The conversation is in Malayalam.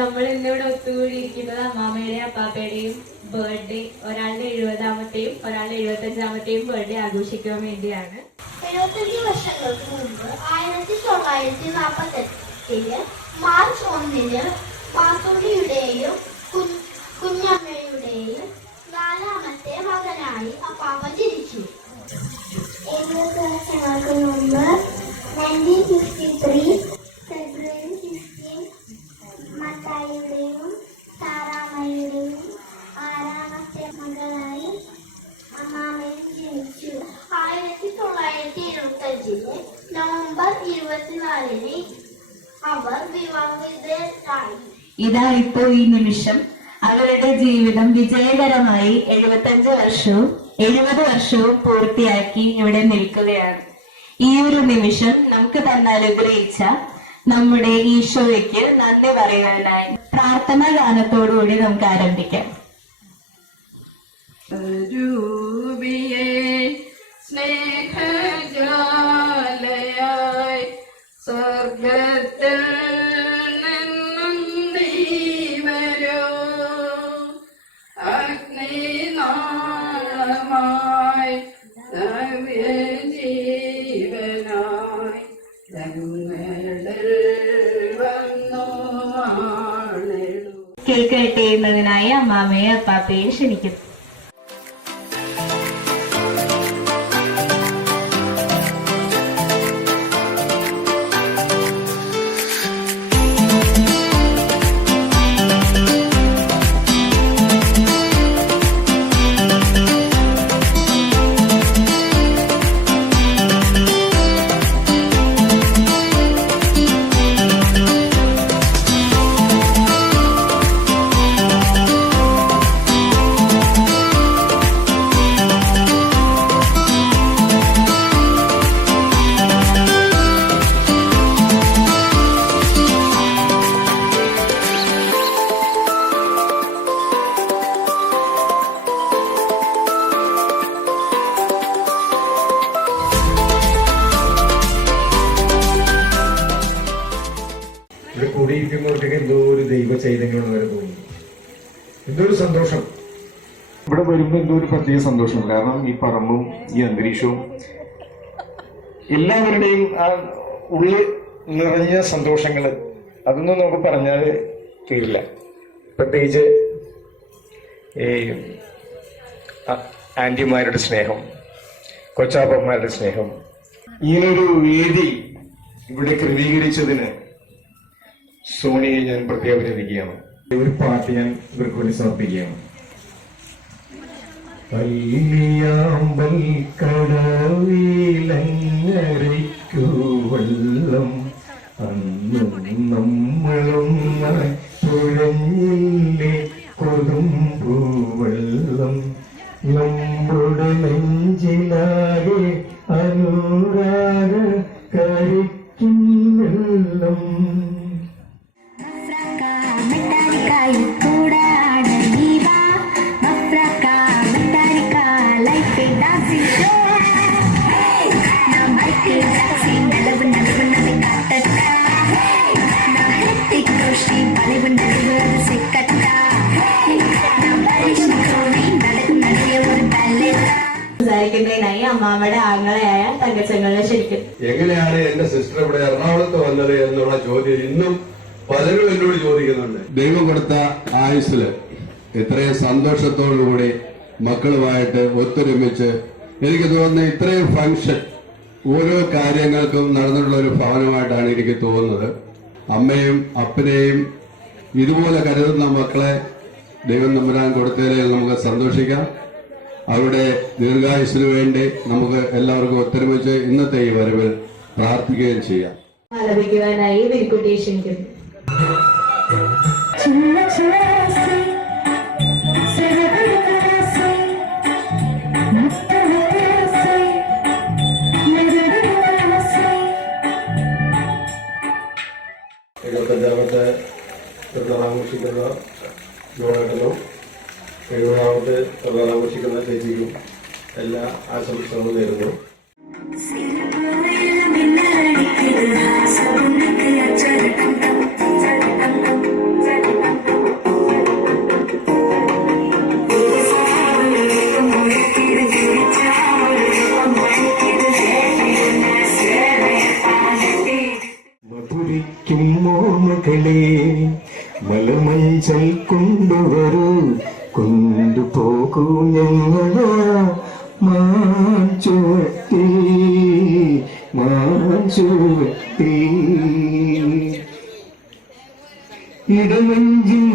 നമ്മൾ ഇന്നിവിടെ ഒത്തുകൂടിയിരിക്കുന്നത് അമ്മാമ്മയുടെയും അപ്പാപ്പയുടെയും ബർത്ത്ഡേ, ഒരാളുടെ 70-ാമത്തെയും ഒരാളുടെ 75-ാമത്തെയും ബർത്ത്ഡേ ആഘോഷിക്കാൻ വേണ്ടിയാണ്. 75 വർഷങ്ങൾക്ക് മുമ്പ് 1948 മാർച്ച് 1 മാത്തുടിയുടെയും കുഞ്ഞമ്മയുടെയും 4ാമത്തെ മകനായി അപ്പാപ്പ ജനിച്ചു. 70 വർഷങ്ങൾക്ക് മുമ്പ് 1953 ഫെബ്രുവരി 16 മത്തായിയുടെയും സാറാമ്മയുടെയും 6ാമത്തെ മകളായി അമ്മാമയും ജനിച്ചു. 1975 നവംബർ 24 അവർ വിവാഹിതരായി. ഇതാ ഇപ്പോൾ ഈ നിമിഷം അവരുടെ ജീവിതം വിജയകരമായി 70 വർഷവും പൂർത്തിയാക്കി ഇവിടെ നിൽക്കുകയാണ്. ഈ ഒരു നിമിഷം നമുക്ക് തന്നെ അനുഗ്രഹിച്ച നമ്മുടെ ഈശോയ്ക്ക് നന്ദി പറയുവാനായി പ്രാർത്ഥനാ ഗാനത്തോടുകൂടി നമുക്ക് ആരംഭിക്കാം. സ്നേഹജാലയായി സ്വർഗത്തിൽ നിന്നും ദൈവരോ അഗ്നിനാളമായി നവ്യജീവനായി കേൾക്കട്ടെ എന്നതിനായി അമ്മാമ്മയെ അപ്പാപ്പയെ ക്ഷണിക്കുന്നു. കൂടിയിരിക്കുന്നവർക്കൊക്കെ എന്തോ ഒരു ദൈവ ചൈതന്യമാണ് വരെ തോന്നുന്നു. എന്തോ ഒരു സന്തോഷം ഇവിടെ വരുമ്പോൾ, എന്തോ ഒരു പ്രത്യേക സന്തോഷം. കാരണം ഈ പറമ്പും ഈ അന്തരീക്ഷവും എല്ലാവരുടെയും ആ ഉള്ളിൽ നിറഞ്ഞ സന്തോഷങ്ങള് അതൊന്നും നമുക്ക് പറഞ്ഞാൽ തീരില്ല. പ്രത്യേകിച്ച് ഈ ആന്റിമാരുടെ സ്നേഹം, കൊച്ചാപ്പന്മാരുടെ സ്നേഹം, ഇങ്ങനൊരു വേദി ഇവിടെ ക്രമീകരിച്ചതിന് സോണിയെ ഞാൻ പ്രത്യേകം അഭിനന്ദിക്കുകയാണ്. ഒരു പാട്ട് ഞാൻ ഇവർക്ക് വേണ്ടി സമർപ്പിക്കുകയാണ്. പല്ലിയാമ്പൽ കടവിലങ്ങരയ്ക്കു വെള്ളം അന്നും നമ്മളും തുഴഞ്ഞില്ലേ കൊതുമ്പു വെള്ളം നമ്മുടെ നെഞ്ചിലാകെ അനുരാഗ കരിക്കും വെള്ളം. സംസാരിക്കുന്നതിനായി അമ്മാമ്മയുടെ ആങ്ങളെയായ തങ്കച്ചങ്ങളെ ക്ഷണിക്കും. എങ്ങനെയാണ് എന്റെ സിസ്റ്റർ ഇവിടെ എറണാകുളത്ത് വന്നത് എന്നുള്ള ചോദ്യം ഇന്നും പലരും എന്നോട് ചോദിക്കുന്നുണ്ട്. ദൈവം കൊടുത്ത ആയുസ്സില് ഇത്രയും സന്തോഷത്തോടുകൂടി മക്കളുമായിട്ട് ഒത്തൊരുമിച്ച് എനിക്ക് തോന്നുന്നത് ഇത്രയും ഫംഗ്ഷൻ ഓരോ കാര്യങ്ങൾക്കും നടന്നിട്ടുള്ള ഒരു ഭവനമായിട്ടാണ് എനിക്ക് തോന്നുന്നത്. അമ്മയും അപ്പനെയും ഇതുപോലെ കരുതുന്ന മക്കളെ ദൈവം തമ്പുരാൻ കൊടുത്തതിൽ നമുക്ക് സന്തോഷിക്കാം. അവരുടെ ദീർഘായുസ്സിനു വേണ്ടി നമുക്ക് എല്ലാവർക്കും ഒത്തൊരുമിച്ച് ഇന്നത്തെ ഈ വരവിൽ പ്രാർത്ഥിക്കുകയും ചെയ്യാം. ആലപിക്കുവാനായി വിൽക്കുട്ടിയെ ക്ഷണിക്കുന്നു. ആഘോഷിക്കുന്ന ജോണേട്ടനും 70ാമത്തെ ആഘോഷിക്കുന്ന ചേച്ചിക്കും എല്ലാ ആശംസകളും നേരുന്നു. കൊണ്ടുവരൂ കൊണ്ടുപോകൂ ഞങ്ങളെ മാഞ്ചുവട്ടി മാഞ്ചുവട്ടി ഇടനെഞ്ചിൻ